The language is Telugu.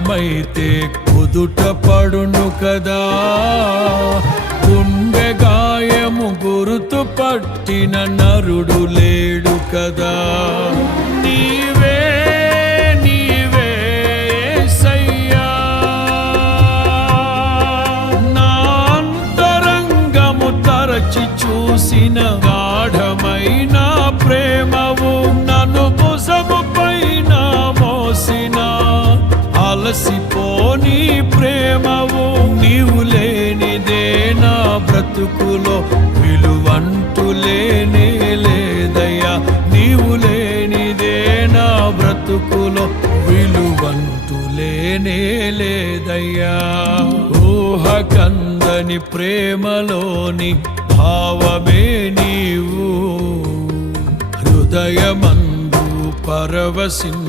గాయమైతే కుదుట పడును కదా, గుండె గాయము గురుతు పట్టిన నరుడు లేడు కదా. నీవే నీవే యేసయ్యా, నా అంతరంగము తరచి చూసిన గాఢమైన ప్రేమవు, నన్ను భుజము పైన మోసిన అలసిపోని ప్రేమవు. నీవు లేనిదే నా బ్రతుకులో విలువంటూ లేనే లేదయ్యా, నీవు లేనిదే నా బ్రతుకులో విలువంటూ లేనే లేదయ్యా. ఊహకందని ప్రేమలోని భావమే నీవు, హృదయమందు పరవశించు